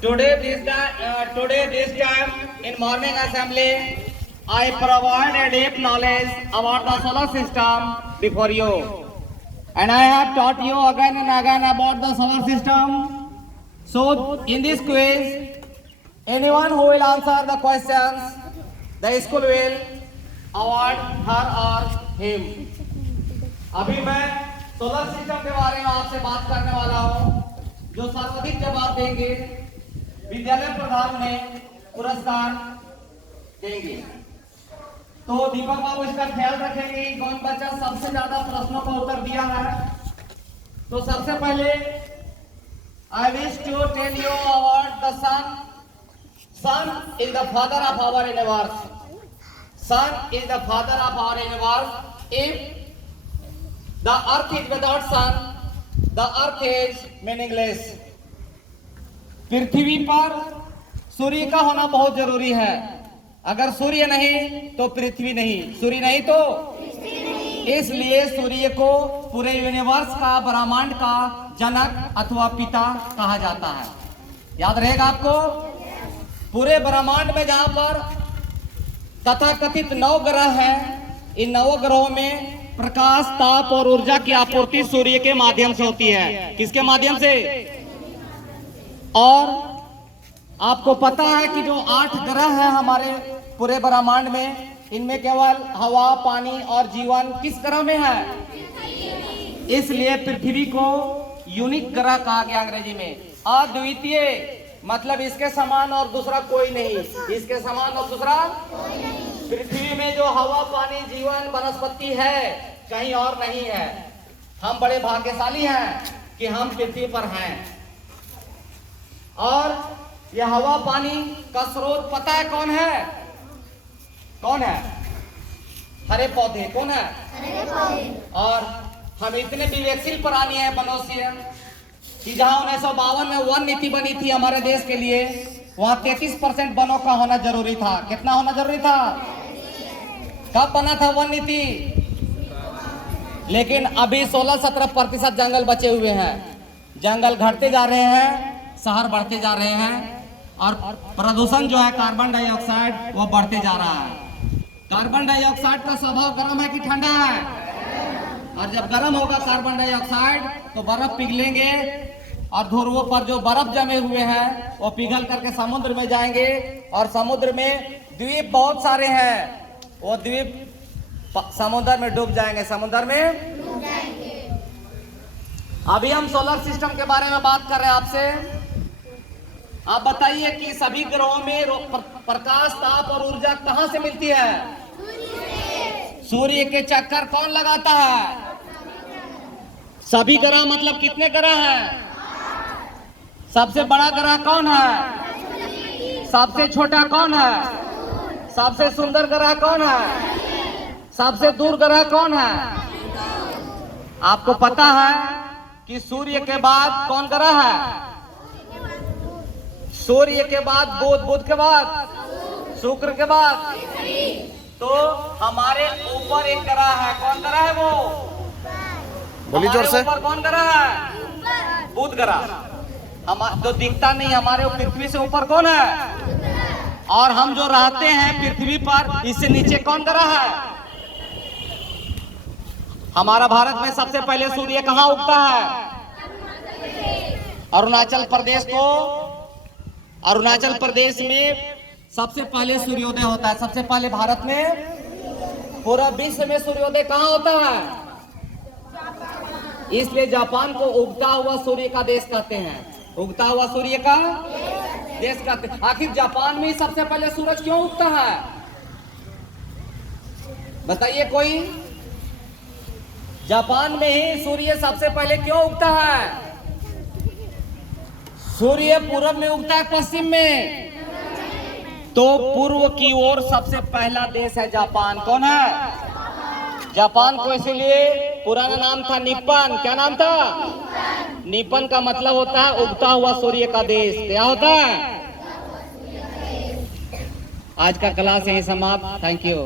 Today this time in morning assembly, I provide a deep knowledge about the solar system before you, and I have taught you again and again about the solar system. So in this quiz, anyone who will answer the questions, the school will award her or him. अभी मैं solar system के बारे में आपसे बात करने वाला हूँ. जो सर्वाधिक जवाब देंगे विद्यालय प्रधान में पुरस्कार देंगे. तो दीपक बाबू इसका ख्याल रखेंगे कि कौन बच्चा सबसे ज्यादा प्रश्नों का उत्तर दिया है. तो सबसे पहले I wish to tell you about the sun. Sun is the father of our universe. Sun is the father of our universe. If the earth is without sun, the earth is meaningless. पृथ्वी पर सूर्य का होना बहुत जरूरी है. अगर सूर्य नहीं तो पृथ्वी नहीं, सूर्य नहीं तो इसलिए सूर्य को पूरे यूनिवर्स का, ब्रह्मांड का जनक अथवा पिता कहा जाता है. याद रहेगा आपको. पूरे ब्रह्मांड में जहां पर तथाकथित 9 ग्रह हैं, इन 9 ग्रहों में प्रकाश, ताप और ऊर्जा की आपूर्ति सूर्य के माध्यम से होती है. किसके माध्यम से? और आपको पता है कि जो 8 ग्रह हैं हमारे पूरे ब्रह्मांड में, इनमें केवल हवा, पानी और जीवन किस ग्रह में है? इसलिए पृथ्वी को यूनिक ग्रह कहा गया अंग्रेजी में. अद्वितीय मतलब इसके समान और दूसरा कोई नहीं. इसके समान और दूसरा पृथ्वी में जो हवा, पानी, जीवन, वनस्पति है कहीं और नहीं है. हम बड़े भाग्यशाली हैं कि हम पृथ्वी पर हैं. और यह हवा, पानी का स्रोत पता है कौन है? कौन है? हरे पौधे. कौन है? हरे पौधे. और हम इतने विवेकशील प्राणी हैं मनुष्य कि जहां 1952 में वन नीति बनी थी हमारे देश के लिए, वहां 33% वनों का होना जरूरी था. कितना होना जरूरी था? कब बना था वन नीति? लेकिन अभी 16-17% जंगल बचे हुए हैं. जंगल घटते जा रहे हैं, शहर बढ़ते जा रहे हैं, और प्रदूषण जो है कार्बन डाइऑक्साइड वो बढ़ते जा रहा है. कार्बन डाइऑक्साइड का स्वभाव गर्म है कि ठंडा है? और जब गर्म होगा कार्बन डाइऑक्साइड तो बर्फ पिघलेंगे, और ध्रुवों पर जो बर्फ जमे हुए हैं वो पिघल करके समुद्र में जाएंगे, और समुद्र में द्वीप बहुत सारे हैं, वो द्वीप समुद्र में डूब जाएंगे. समुद्र में डूब जाएंगे. अभी हम सोलर सिस्टम के बारे में बात कर रहे हैं आपसे. आप बताइए कि सभी ग्रहों में प्रकाश, ताप और ऊर्जा कहां से मिलती है? सूर्य के चक्कर कौन लगाता है? सभी ग्रह मतलब कितने ग्रह हैं? सबसे बड़ा ग्रह कौन है? सबसे छोटा कौन है? सबसे सुंदर ग्रह कौन है? सबसे दूर ग्रह कौन है? आपको पता है कि सूर्य के बाद कौन ग्रह है? सूर्य के बाद बुध, बुध के बाद शुक्र के बाद. तो हमारे ऊपर एक ग्रह है. कौन ग्रह है वो? बोलिए जोर से. ऊपर कौन ग्रह है? बुध ग्रह. हम जो दिखता नहीं, हमारे पृथ्वी से ऊपर कौन है? और हम जो रहते हैं पृथ्वी पर, इससे नीचे कौन ग्रह है? हमारा भारत में सबसे पहले सूर्य कहाँ उगता है? अरुणाचल प्रदेश को, अरुणाचल प्रदेश में सबसे पहले सूर्योदय होता है. सबसे पहले भारत में, पूरा विश्व में सूर्योदय कहाँ होता है? इसलिए जापान को उगता हुआ सूर्य का देश कहते हैं. उगता हुआ सूर्य का देश कहते हैं. आखिर जापान में सबसे पहले सूरज क्यों उगता है? बताइए कोई. जापान में ही सूर्य सबसे पहले क्यों उगता है? सूर्य पूर्व में उगता है पश्चिम में, तो पूर्व की ओर सबसे पहला देश है जापान. कौन है? जापान को इसीलिए पुराना नाम था निप्पन. क्या नाम था? निप्पन का मतलब होता है उगता हुआ सूर्य का देश. क्या होता है? आज का क्लास यही समाप्त. Thank you.